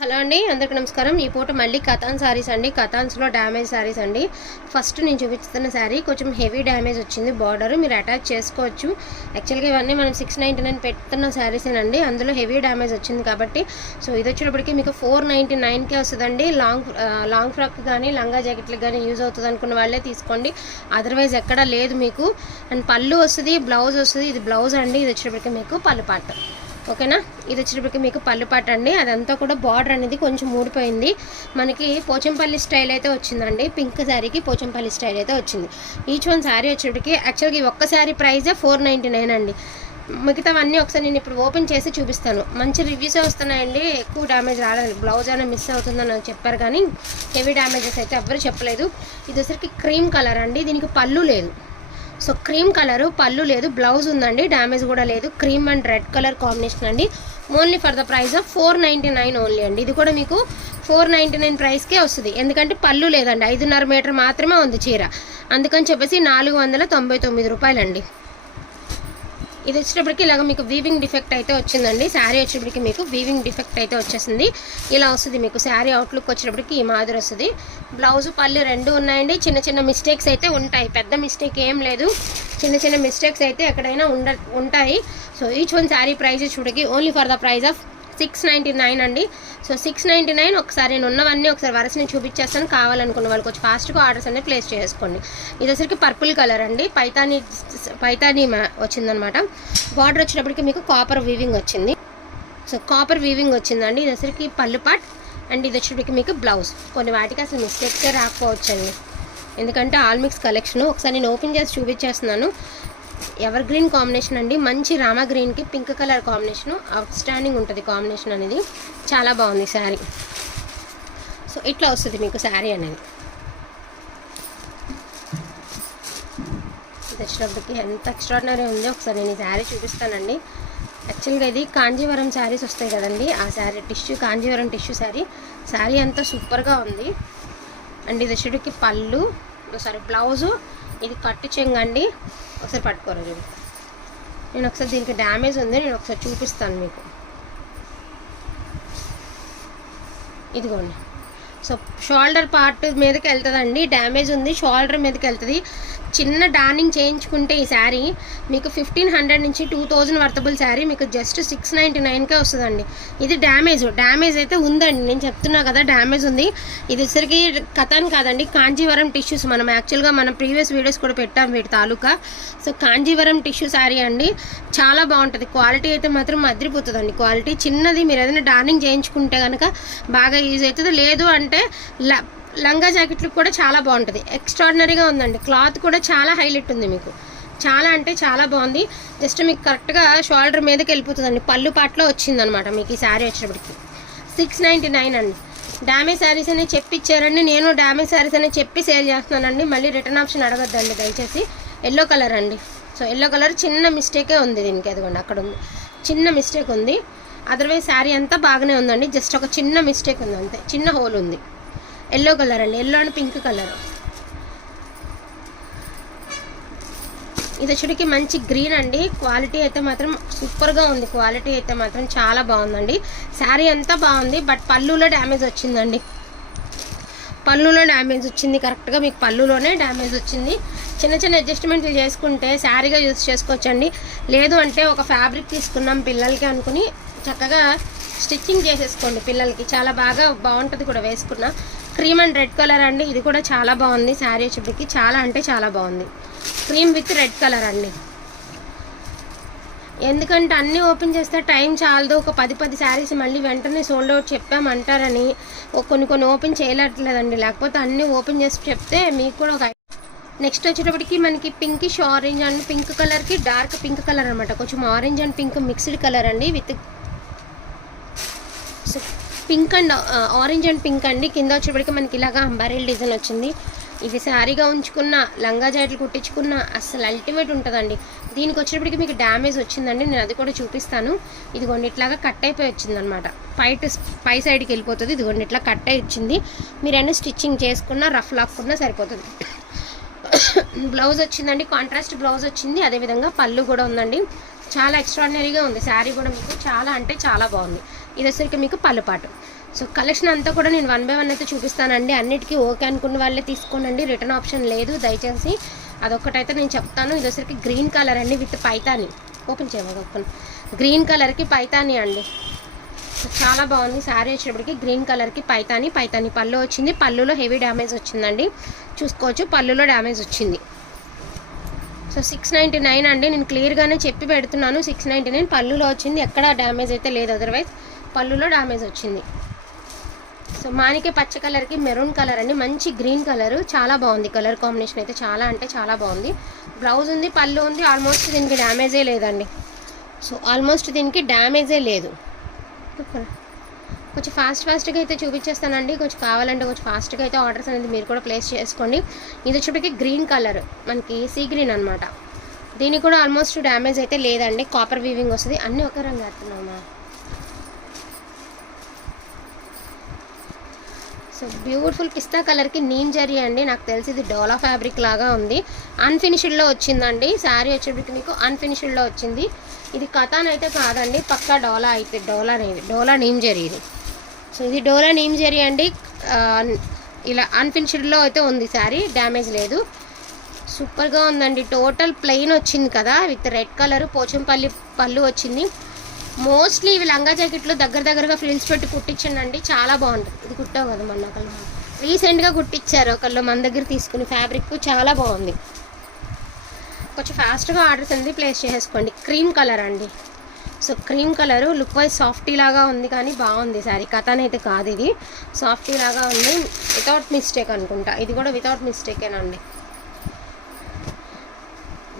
Hello అండి, అందరికీ నమస్కారం. ఈ పూట మళ్ళీ కథాన్ శారీస్ అండి. కథాన్స్లో డ్యామేజ్ శారీస్ అండి. ఫస్ట్ నేను చూపిస్తున్న శారీ కొంచెం హెవీ డ్యామేజ్ వచ్చింది. బార్డర్ మీరు అటాచ్ చేసుకోవచ్చు. యాక్చువల్గా ఇవన్నీ మనం 699 పెడుతున్న శారీసేనండి. అందులో హెవీ డ్యామేజ్ వచ్చింది కాబట్టి ఇది వచ్చేటప్పటికి మీకు 499కే వస్తుందండి. లాంగ్ ఫ్రాక్ కానీ లంగా జాకెట్లకు కానీ యూజ్ అవుతుంది అనుకున్న వాళ్ళే తీసుకోండి. అదర్వైజ్ ఎక్కడా లేదు మీకు. అండ్ పళ్ళు వస్తుంది, బ్లౌజ్ వస్తుంది. ఇది బ్లౌజ్ అండి. ఇది వచ్చేటప్పటికి మీకు పళ్ళు పాట. ఓకేనా. ఇది వచ్చేటప్పటికి మీకు పళ్ళు పాట అండి. అదంతా కూడా బార్డర్ అనేది కొంచెం ఊడిపోయింది. మనకి పోచంపల్లి స్టైల్ అయితే వచ్చిందండి. పింక్ శారీకి పోచంపల్లి స్టైల్ అయితే వచ్చింది. ఈచ్ వన్ శారీ వచ్చేటప్పటికి యాక్చువల్గా ఈ ఒక్క శారీ ప్రైజే 499 అండి. మిగతావన్నీ ఒకసారి నేను ఇప్పుడు ఓపెన్ చేసి చూపిస్తాను. మంచి రివ్యూసే వస్తున్నాయండి. ఎక్కువ డ్యామేజ్ రాలేదు. బ్లౌజ్ అయినా మిస్ అవుతుందని చెప్పారు కానీ హెవీ డ్యామేజెస్ అయితే ఎవ్వరు చెప్పలేదు. ఇది వచ్చరికి క్రీమ్ కలర్ అండి. దీనికి పళ్ళు లేదు. క్రీమ్ కలరు, పళ్ళు లేదు, బ్లౌజ్ ఉందండి, డ్యామేజ్ కూడా లేదు. Cream and red colour combination అండి. Only for the price of 499 only అండి. ఇది కూడా మీకు 499 ప్రైస్కే వస్తుంది. ఎందుకంటే పళ్ళు లేదండి. 5.5 మీటర్ మాత్రమే ఉంది చీర. అందుకని చెప్పేసి 499 రూపాయలండి. ఇది వచ్చేటప్పటికి ఇలాగ మీకు వీవింగ్ డిఫెక్ట్ అయితే వచ్చిందండి. శారీ వచ్చేటప్పటికి మీకు వీవింగ్ డిఫెక్ట్ అయితే వచ్చేసింది. ఇలా వస్తుంది మీకు శారీ అవుట్లుక్ వచ్చేటప్పటికి ఈ మాదిరి వస్తుంది. బ్లౌజు పళ్ళు రెండు ఉన్నాయండి. చిన్న చిన్న మిస్టేక్స్ అయితే ఉంటాయి. పెద్ద మిస్టేక్ ఏం లేదు. చిన్న చిన్న మిస్టేక్స్ అయితే ఎక్కడైనా ఉంటాయి. ఈచ్ వన్ శారీ ప్రైస్ చూడకి only for the price of 699 అండి. 699. ఒకసారి నేను ఉన్నవన్నీ ఒకసారి వరుసని చూపించేస్తాను. కావాలనుకున్న వాళ్ళు కొంచెం ఫాస్ట్గా ఆర్డర్స్ అనేది ప్లేస్ చేసుకోండి. ఇది వచ్చరికి పర్పుల్ కలర్ అండి. పైతానీ వచ్చిందనమాట. బార్డర్ వచ్చేటప్పటికి మీకు కాపర్ వీవింగ్ వచ్చింది. కాపర్ వీవింగ్ వచ్చిందండి. ఇది వచ్చరికి పళ్ళు పాట్ అండ్ ఇది వచ్చేటప్పటికి మీకు బ్లౌజ్. కొన్ని వాటికి అసలు మిస్టేక్సే రాకపోవచ్చండి. ఎందుకంటే ఆల్ మిక్స్ కలెక్షన్. ఒకసారి నేను ఓపెన్ చేసి చూపించేస్తున్నాను. ఎవర్ గ్రీన్ కాంబినేషన్ అండి. మంచి రామా గ్రీన్కి pink colour combination out standing ఉంటుంది. కాంబినేషన్ అనేది చాలా బాగుంది శారీ. ఇట్లా వస్తుంది మీకు శారీ అనేది. ఇది వచ్చినప్పటికి ఎంత ఎక్స్ట్రాడినరీ ఉందో ఒకసారి నేను ఈ శారీ చూపిస్తానండి. యాక్చువల్గా ఇది కాంజీవరం శారీస్ వస్తాయి కదండి, ఆ శారీ కాంజీవరం టిష్యూ శారీ అంతా సూపర్గా ఉంది. అండ్ ఇది వచ్చేటికి పళ్ళు, బ్లౌజు. ఇది కట్టు చెంగండి. ఒకసారి పట్టుకోరు. నేను ఒకసారి దీనికి డ్యామేజ్ ఉంది, నేను ఒకసారి చూపిస్తాను మీకు. ఇదిగోండి. షోల్డర్ పార్ట్ మీదకి వెళ్తుందండి. డ్యామేజ్ ఉంది, షోల్డర్ మీదకి వెళ్తుంది. చిన్న డార్నింగ్ చేయించుకుంటే ఈ శారీ మీకు 1500 నుంచి 2000 వర్తబుల్ శారీ మీకు జస్ట్ 699కే వస్తుందండి. ఇది డ్యామేజ్ అయితే ఉందండి. నేను చెప్తున్నా కదా డ్యామేజ్ ఉంది. ఇది వచ్చరికి కథాన్ కాదండి, కాంజీవరం టిష్యూస్. మనం యాక్చువల్గా మనం ప్రీవియస్ వీడియోస్ కూడా పెట్టాం వీటి తాలూకా. కాంజీవరం టిష్యూ శారీ అండి. చాలా బాగుంటుంది. క్వాలిటీ అయితే మాత్రం అదిరిపోతుందండి. క్వాలిటీ చిన్నది. మీరు ఏదైనా డార్నింగ్ చేయించుకుంటే కనుక బాగా యూజ్ అవుతుంది. లేదు అంటే లంగా జాకెట్లు కూడా చాలా బాగుంటుంది. ఎక్స్ట్రాడినరీగా ఉందండి. క్లాత్ కూడా చాలా హైలైట్ ఉంది మీకు. చాలా అంటే చాలా బాగుంది. జస్ట్ మీకు కరెక్ట్గా షోల్డర్ మీదకి వెళ్ళిపోతుందండి. పళ్ళు పాటలో వచ్చిందనమాట మీకు ఈ శారీ వచ్చేటప్పటికి. 699 అండి. డ్యామేజ్ శారీస్ అనేది చెప్పి ఇచ్చారండి. నేను డ్యామేజ్ శారీస్ అనేది చెప్పి సేల్ చేస్తున్నానండి. మళ్ళీ రిటర్న్ ఆప్షన్ అడగద్దండి దయచేసి. ఎల్లో కలర్ అండి. ఎల్లో కలర్ చిన్న మిస్టేకే ఉంది దీనికి. అదిగోండి అక్కడ ఉంది, చిన్న మిస్టేక్ ఉంది. అదర్వైజ్ శారీ అంతా బాగానే ఉందండి. జస్ట్ ఒక చిన్న మిస్టేక్ ఉంది అంతే, చిన్న హోల్ ఉంది. ఎల్లో కలర్ అండి. Yellow and pink colour. ఇది వచ్చేటికి మంచి గ్రీన్ అండి. క్వాలిటీ అయితే మాత్రం సూపర్గా ఉంది. క్వాలిటీ అయితే మాత్రం చాలా బాగుందండి. శారీ అంతా బాగుంది. బట్ పళ్ళులో డ్యామేజ్ వచ్చిందండి. పళ్ళులో డ్యామేజ్ వచ్చింది. కరెక్ట్గా మీకు పళ్ళులోనే డ్యామేజ్ వచ్చింది. చిన్న చిన్న అడ్జస్ట్మెంట్లు చేసుకుంటే శారీగా యూజ్ చేసుకోవచ్చండి. లేదు అంటే ఒక ఫ్యాబ్రిక్ తీసుకున్నాం పిల్లలకి అనుకుని చక్కగా స్టిచ్చింగ్ చేసేసుకోండి. పిల్లలకి చాలా బాగా బాగుంటుంది కూడా వేసుకున్న. క్రీమ్ అండ్ రెడ్ కలర్ అండి. ఇది కూడా చాలా బాగుంది. శారీ వచ్చేప్పటికి చాలా అంటే చాలా బాగుంది. క్రీమ్ విత్ రెడ్ కలర్ అండి. ఎందుకంటే అన్నీ ఓపెన్ చేస్తే టైం చాలదు. ఒక 10 శారీస్ మళ్ళీ వెంటనే సోల్డ్ అవుట్ చెప్పామంటారని కొన్ని ఓపెన్ చేయలేట్లేదండి. లేకపోతే అన్నీ ఓపెన్ చేసి చెప్తే మీకు కూడా ఒక. నెక్స్ట్ వచ్చేటప్పటికి మనకి పింకిష్ ఆరెంజ్ అండ్ పింక్ కలర్కి డార్క్ పింక్ కలర్ అనమాట. కొంచెం orange and pink mixed colour అండి. With pink and orange and pink అండి. కింద వచ్చేటప్పటికి మనకి ఇలాగా అంబారెల్ డిజైన్ వచ్చింది. ఇది శారీగా ఉంచుకున్న, లంగా జాకెట్లు కుట్టించుకున్న అసలు అల్టిమేట్ ఉంటుందండి. దీనికి వచ్చేటప్పటికి మీకు డ్యామేజ్ వచ్చిందండి. నేను అది కూడా చూపిస్తాను. ఇదిగోండి ఇట్లాగా కట్ అయిపోయి వచ్చిందనమాట. పై సైడ్కి వెళ్ళిపోతుంది. ఇదిగోండి ఇట్లా కట్ అయి వచ్చింది. మీరైనా స్టిచ్చింగ్ చేసుకున్న, రఫ్ లాక్కున్నా సరిపోతుంది. బ్లౌజ్ వచ్చిందండి. కాంట్రాస్ట్ బ్లౌజ్ వచ్చింది. అదేవిధంగా పళ్ళు కూడా ఉందండి. చాలా ఎక్స్ట్రాడినరీగా ఉంది శారీ కూడా మీకు. చాలా అంటే చాలా బాగుంది. ఇది వచ్చరికి మీకు పళ్ళు పాటు. సో కలెక్షన్ అంతా కూడా నేను 1 బై 1 అయితే చూపిస్తానండి. అన్నిటికీ ఓకే అనుకున్న వాళ్ళే తీసుకోనండి, రిటర్న్ ఆప్షన్ లేదు దయచేసి. అదొక్కటైతే నేను చెప్తాను. ఇది వచ్చరికి గ్రీన్ కలర్ అండి విత్ పైతాని. ఓపెన్ చేయమని ఓపెన్. గ్రీన్ కలర్కి పైతాని అండి. సో చాలా బాగుంది శారీ. వచ్చేటప్పటికి గ్రీన్ కలర్కి పైతాని పళ్ళు వచ్చింది. పళ్ళులో హెవీ డ్యామేజ్ వచ్చిందండి, చూసుకోవచ్చు. పళ్ళులో డ్యామేజ్ వచ్చింది. సో 699 అండి. నేను క్లియర్గానే చెప్పి పెడుతున్నాను, 699 పళ్ళులో వచ్చింది. ఎక్కడ డ్యామేజ్ అయితే లేదు, అదర్వైజ్ పళ్ళులో డ్యామేజ్ వచ్చింది. సో మానికే పచ్చ కలర్కి మెరూన్ కలర్ అండి, మంచి గ్రీన్ కలర్. చాలా బాగుంది కలర్ కాంబినేషన్ అయితే, చాలా అంటే చాలా బాగుంది. బ్లౌజ్ ఉంది, పళ్ళు ఉంది. ఆల్మోస్ట్ దీనికి డ్యామేజే లేదండి. సో ఆల్మోస్ట్ దీనికి డ్యామేజే లేదు. కొంచెం ఫాస్ట్గా అయితే చూపించేస్తానండి. కొంచెం కావాలంటే కొంచెం ఫాస్ట్గా అయితే ఆర్డర్స్ అనేది మీరు కూడా ప్లేస్ చేసుకోండి. ఇది వచ్చేటప్పటికి గ్రీన్ కలర్, మనకి సీ గ్రీన్ అనమాట. దీనికి కూడా ఆల్మోస్ట్ డ్యామేజ్ అయితే లేదండి. కాపర్ వీవింగ్ వస్తుంది. అన్నీ ఒక రంగు వేస్తున్నామా. సో బ్యూటిఫుల్ పిస్తా కలర్కి నీమ్ జరీ అండి. నాకు తెలిసి ఇది డోలా ఫ్యాబ్రిక్ లాగా ఉంది. అన్ఫినిష్డ్లో వచ్చిందండి శారీ. వచ్చేటప్పటికి మీకు అన్ఫినిష్డ్లో వచ్చింది. ఇది కథాన్ అయితే కాదండి, పక్కా డోలా అయితే. డోలా నీమ్ జరీ ఇది. సో ఇది డోలా నీమ్ జరీ అండి. ఇలా అన్ఫినిష్డ్లో అయితే ఉంది శారీ, డ్యామేజ్ లేదు. సూపర్గా ఉందండి. టోటల్ ప్లెయిన్ వచ్చింది కదా, విత్ రెడ్ కలర్ పోచంపల్లి పళ్ళు వచ్చింది. మోస్ట్లీ ఇవి లంగా జాకెట్లు దగ్గరగా ఫ్రిల్స్ పెట్టి కుట్టించండి, చాలా బాగుంటుంది. ఇది కుట్టావు కదా మొన్న ఒకళ్ళు రీసెంట్గా కుట్టించారు ఒకళ్ళు మన దగ్గర తీసుకుని. ఫ్యాబ్రిక్ చాలా బాగుంది. కొంచెం ఫాస్ట్గా ఆర్డర్స్ అనేది ప్లేస్ చేసుకోండి. క్రీమ్ కలర్ అండి. So cream colour look wise softy లాగా ఉంది, కానీ బాగుంది శారీ. కథన్ అయితే కాదు, ఇది సాఫ్టీ లాగా ఉంది. వితౌట్ మిస్టేక్ అనుకుంటా, ఇది కూడా వితౌట్ మిస్టేకేనండి.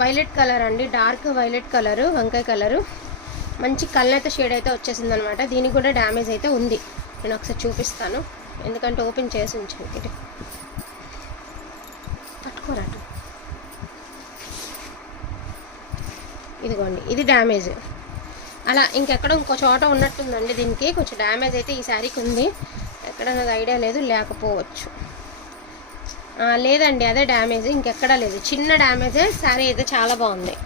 వైలెట్ కలర్ అండి, డార్క్ వైలెట్ కలరు, వంకాయ కలరు. మంచి కళ్ళైతే షేడ్ అయితే వచ్చేసింది అనమాట. దీనికి కూడా డ్యామేజ్ అయితే ఉంది. నేను ఒకసారి చూపిస్తాను, ఎందుకంటే ఓపెన్ చేసి ఉంచాను. ఇటు పట్టుకోరాటు. ఇదిగోండి, ఇది డ్యామేజ్. అలా ఇంకెక్కడ ఇంకో చోట ఉన్నట్టుందండి. దీనికి కొంచెం డ్యామేజ్ అయితే ఈ శారీకి ఉంది. ఎక్కడ నాకు ఐడియా లేదు, లేకపోవచ్చు. లేదండి, అదే డ్యామేజ్, ఇంకెక్కడా లేదు. చిన్న డ్యామేజే. శారీ అయితే చాలా బాగుంది.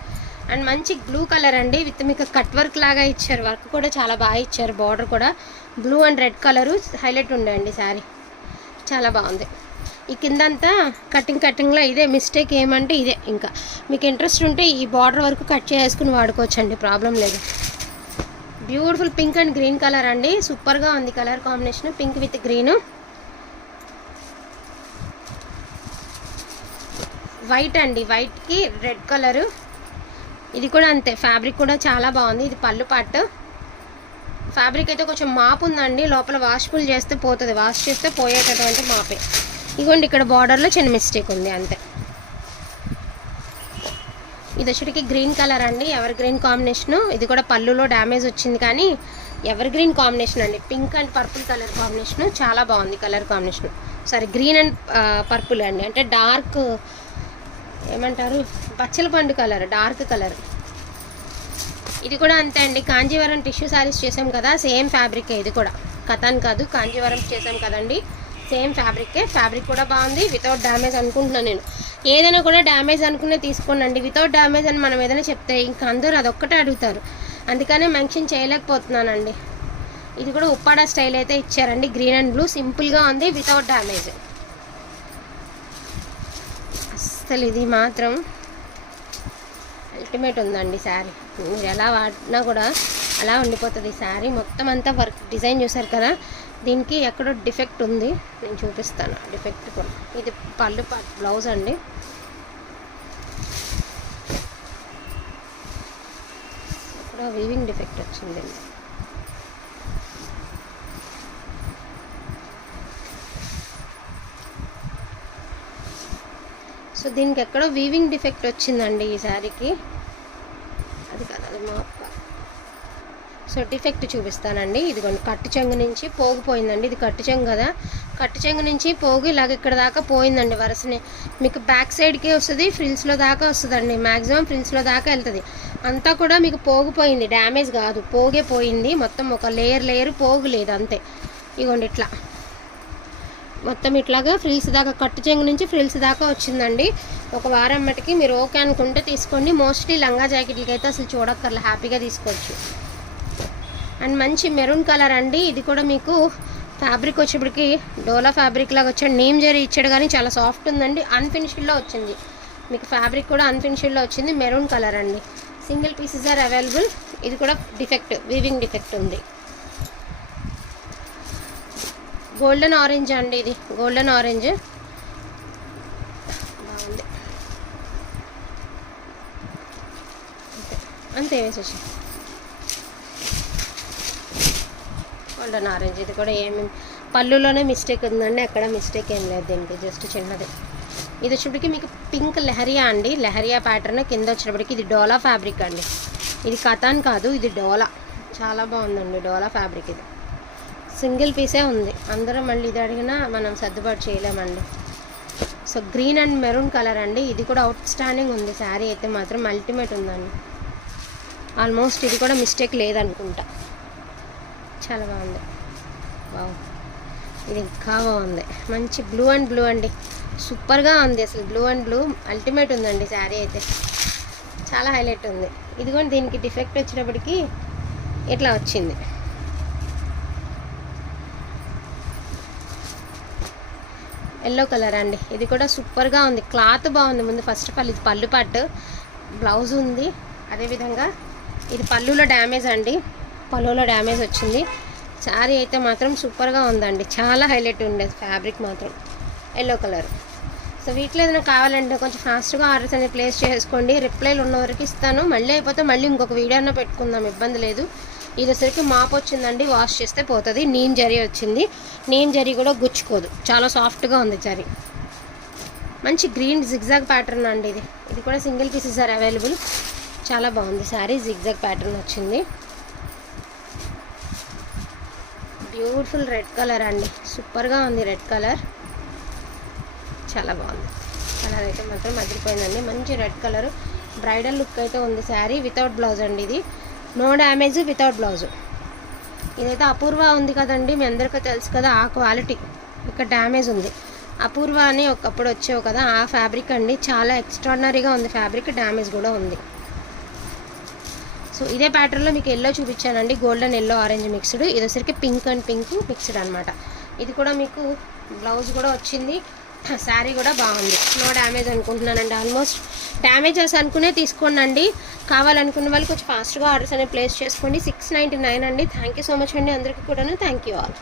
అండ్ మంచి బ్లూ కలర్ అండి, విత్ మీకు కట్ వర్క్ లాగా ఇచ్చారు. వర్క్ కూడా చాలా బాగా ఇచ్చారు. బార్డర్ కూడా blue and red colour highlight ఉండేయండి శారీ, చాలా బాగుంది. ఈ కిందంతా కటింగ్లో ఇదే మిస్టేక్ ఏమంటే ఇదే. ఇంకా మీకు ఇంట్రెస్ట్ ఉంటే ఈ బార్డర్ వరకు కట్ చేసుకుని వాడుకోవచ్చండి, ప్రాబ్లం లేదు. Beautiful pink and green colour అండి, సూపర్గా ఉంది colour combination. Pink with green. White అండి, వైట్కి రెడ్ కలరు. ఇది కూడా అంతే, ఫ్యాబ్రిక్ కూడా చాలా బాగుంది. ఇది పళ్ళు పాటు. ఫ్యాబ్రిక్ అయితే కొంచెం మాపు ఉందండి, లోపల వాష్ఫుల్ చేస్తే పోతుంది, వాష్ చేస్తే పోయేటటువంటి మాపే. ఇదిగోండి, ఇక్కడ బార్డర్లో చిన్న మిస్టేక్ ఉంది అంతే. ఇది వచ్చేటికి గ్రీన్ కలర్ అండి, ఎవర్ గ్రీన్ కాంబినేషను. ఇది కూడా పళ్ళులో డ్యామేజ్ వచ్చింది, కానీ ఎవర్ గ్రీన్ కాంబినేషన్ అండి. Pink and purple colour combination, చాలా బాగుంది colour combination. Sorry, green and purple అండి, అంటే డార్క్ ఏమంటారు, పచ్చల పండు కలర్, డార్క్ కలర్. ఇది కూడా అంతే అండి. కాంజీవరం టిష్యూ శారీస్ చేసాం కదా, సేమ్ ఫ్యాబ్రికే. ఇది కూడా కథన్ కాదు, కాంజీవరం చేసాం కదండి, సేమ్ ఫ్యాబ్రికే. ఫ్యాబ్రిక్ కూడా బాగుంది, వితౌట్ డ్యామేజ్ అనుకుంటున్నాను నేను. ఏదైనా కూడా డ్యామేజ్ అనుకునే తీసుకోండి. వితౌట్ డ్యామేజ్ అని మనం ఏదైనా చెప్తే ఇంకా అందరూ అదొక్కటే అడుగుతారు, అందుకనే మెన్షన్ చేయలేకపోతున్నానండి. ఇది కూడా ఉప్పాడా స్టైల్ అయితే ఇచ్చారండి, గ్రీన్ అండ్ బ్లూ. సింపుల్గా ఉంది, వితౌట్ డ్యామేజ్. అసలు ఇది మాత్రం అల్టిమేట్ ఉందండి శారీ. మీరు ఎలా వాడినా కూడా అలా ఉండిపోతుంది శారీ. మొత్తం అంతా వర్క్ డిజైన్ చూసారు కదా, దీనికి ఎక్కడో డిఫెక్ట్ ఉంది, నేను చూపిస్తాను డిఫెక్ట్ కూడా. ఇది పళ్ళు బ్లౌజ్ అండి. ఇక్కడ వీవింగ్ డిఫెక్ట్ వచ్చింది. సో దీనికి ఎక్కడో వీవింగ్ డిఫెక్ట్ వచ్చిందండి ఈ శారీకి. అది కదా, అది మా సో డిఫెక్ట్ చూపిస్తానండి. ఇదిగోండి, కట్టు చెంగు నుంచి పోగిపోయిందండి. ఇది కట్టు చెంగు కదా, కట్టు చెంగు నుంచి పోగు ఇలాగ ఇక్కడ దాకా పోయిందండి వరుసనే. మీకు బ్యాక్ సైడ్కే వస్తుంది, ఫ్రిల్స్లో దాకా వస్తుందండి. మ్యాక్సిమం ఫ్రిల్స్లో దాకా వెళ్తుంది. అంతా కూడా మీకు పోగిపోయింది, డ్యామేజ్ కాదు, పోగే పోయింది. మొత్తం ఒక లేయర్ పోగు లేదు అంతే. ఇదిగోండి, ఇట్లా మొత్తం ఇట్లాగా ఫ్రిల్స్ దాకా, కట్టు చెంగు నుంచి ఫ్రిల్స్ దాకా వచ్చిందండి. ఒక వారం మటుకి మీరు ఓకే అనుకుంటే తీసుకోండి. మోస్ట్లీ లంగా జాకెట్లకి అయితే అసలు చూడక్కర్లే, హ్యాపీగా తీసుకోవచ్చు. అండ్ మంచి మెరూన్ కలర్ అండి. ఇది కూడా మీకు ఫ్యాబ్రిక్ వచ్చేప్పటికి డోలా ఫ్యాబ్రిక్ లాగా వచ్చాడు, నేమ్ జరీ ఇచ్చాడు కానీ చాలా సాఫ్ట్ ఉందండి. అన్ఫినిష్డ్లో వచ్చింది మీకు, ఫ్యాబ్రిక్ కూడా అన్ఫినిష్డ్లో వచ్చింది. మెరూన్ కలర్ అండి. Single pieces are available. ఇది కూడా డిఫెక్ట్, వీవింగ్ డిఫెక్ట్ ఉంది. గోల్డెన్ ఆరెంజ్ అండి, ఇది గోల్డెన్ ఆరెంజ్ బాగుంది. అంతే వేసేసి గోల్డెన్ ఆరెంజ్. ఇది కూడా ఏమి పళ్ళులోనే మిస్టేక్ ఉందండి, ఎక్కడ మిస్టేక్ ఏం లేదు దీనికి, జస్ట్ చిన్నది. ఇది వచ్చేప్పటికి మీకు పింక్ లెహరియా అండి, లెహరియా ప్యాటర్న్. కింద వచ్చేటప్పటికి ఇది డోలా ఫ్యాబ్రిక్ అండి, ఇది కతాన్ కాదు, ఇది డోలా. చాలా బాగుందండి డోలా ఫ్యాబ్రిక్. ఇది సింగిల్ పీసే ఉంది, అందరూ మళ్ళీ ఇది అడిగినా మనం సర్దుబాటు చేయలేమండి. So green and maroon colour అండి, ఇది కూడా అవుట్ స్టాండింగ్ ఉంది. శారీ అయితే మాత్రం అల్టిమేట్ ఉందండి, ఆల్మోస్ట్ ఇది కూడా మిస్టేక్ లేదనుకుంటా. చాలా బాగుంది. వావ్, ఇది ఇంకా బాగుంది. మంచి బ్లూ అండ్ బ్లూ అండి, సూపర్గా ఉంది అసలు. బ్లూ అండ్ బ్లూ అల్టిమేట్ ఉందండి శారీ అయితే, చాలా హైలైట్ ఉంది. ఇది కూడా దీనికి డిఫెక్ట్ వచ్చినప్పటికీ ఇట్లా వచ్చింది. ఎల్లో కలర్ అండి, ఇది కూడా సూపర్గా ఉంది. క్లాత్ బాగుంది. ముందు ఫస్ట్ ఆఫ్ ఆల్ ఇది పళ్ళు పట్టు, బ్లౌజ్ ఉంది. అదేవిధంగా ఇది పళ్ళులో డ్యామేజ్ అండి, పళ్ళులో డ్యామేజ్ వచ్చింది. శారీ అయితే మాత్రం సూపర్గా ఉందండి, చాలా హైలైట్ ఉండేది ఫ్యాబ్రిక్ మాత్రం. Yellow colour. సో వీటిలో ఏదైనా కావాలంటే కొంచెం ఫాస్ట్గా ఆర్డర్స్ అనేది ప్లేస్ చేసుకోండి. రిప్లైలు ఉన్న వరకు ఇస్తాను, మళ్ళీ అయిపోతే మళ్ళీ ఇంకొక వీడియో అన్న పెట్టుకుందాం, ఇబ్బంది లేదు. ఇది వచ్చరికి మాప్ వచ్చిందండి, వాష్ చేస్తే పోతుంది. నీమ్ జరీ వచ్చింది, నీమ్ జరీ కూడా గుచ్చుకోదు, చాలా సాఫ్ట్గా ఉంది జరీ. మంచి గ్రీన్ జిగ్జాగ్ ప్యాటర్న్ అండి ఇది. ఇది కూడా సింగిల్ పీసెస్ ఆర్ అవైలబుల్. చాలా బాగుంది శారీ, జిగ్జాగ్ ప్యాటర్న్ వచ్చింది. బ్యూటిఫుల్ రెడ్ కలర్ అండి, సూపర్గా ఉంది రెడ్ కలర్, చాలా బాగుంది. కలర్ అయితే మాత్రం అదిరిపోయిందండి, మంచి రెడ్ కలర్. బ్రైడల్ లుక్ అయితే ఉంది శారీ. వితౌట్ బ్లౌజ్ అండి ఇది, నో డ్యామేజ్, వితౌట్ బ్లౌజ్. ఇదైతే అపూర్వ ఉంది కదండి, మీ అందరికీ తెలుసు కదా ఆ క్వాలిటీ. ఇక్కడ డ్యామేజ్ ఉంది. అపూర్వ అని ఒకప్పుడు వచ్చేవి కదా, ఆ ఫ్యాబ్రిక్ అండి, చాలా ఎక్స్ట్రాడినరీగా ఉంది ఫ్యాబ్రిక్, డ్యామేజ్ కూడా ఉంది. సో ఇదే ప్యాటర్న్లో మీకు ఎల్లో చూపించానండి, గోల్డెన్ ఎల్లో ఆరెంజ్ మిక్స్డ్. ఇది వచ్చరికి పింక్ అండ్ పింక్ మిక్స్డ్ అనమాట. ఇది కూడా మీకు బ్లౌజ్ కూడా వచ్చింది, శారీ కూడా బాగుంది. నో డ్యామేజ్ అనుకుంటున్నానండి, ఆల్మోస్ట్ డ్యామేజెస్ అనుకునే తీసుకోండి. కావాలనుకున్న వాళ్ళు కొంచెం ఫాస్ట్గా ఆర్డర్స్ అనేవి ప్లేస్ చేసుకోండి. 699 అండి. థ్యాంక్ యూ సో మచ్ అండి అందరికీ కూడాను. Thank you all.